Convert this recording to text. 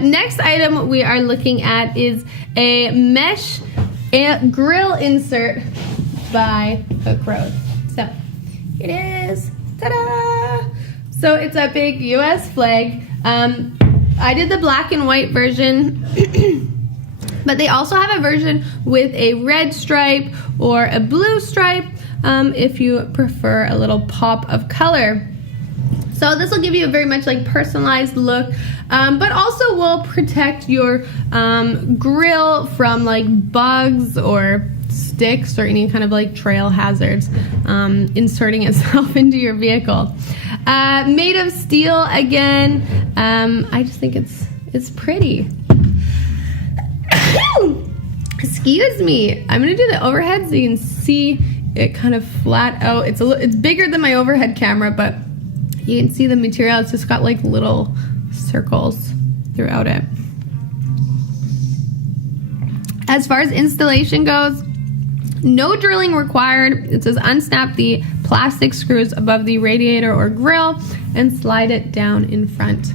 Next item we are looking at is a mesh grill insert by Hooke. So here it is. Ta-da! So it's a big US flag. I did the black and white version, but they also have a version with a red stripe or a blue stripe if you prefer a little pop of color. So this will give you a very much like personalized look, but also will protect your grill from like bugs or sticks or any kind of like trail hazards inserting itself into your vehicle. Made of steel again. I just think it's pretty. Excuse me. I'm gonna do the overhead so you can see it kind of flat out. It's bigger than my overhead camera, but you can see the material. It's just got like little circles throughout it. As far as installation goes, no drilling required. It says unsnap the plastic screws above the radiator or grill and slide it down in front.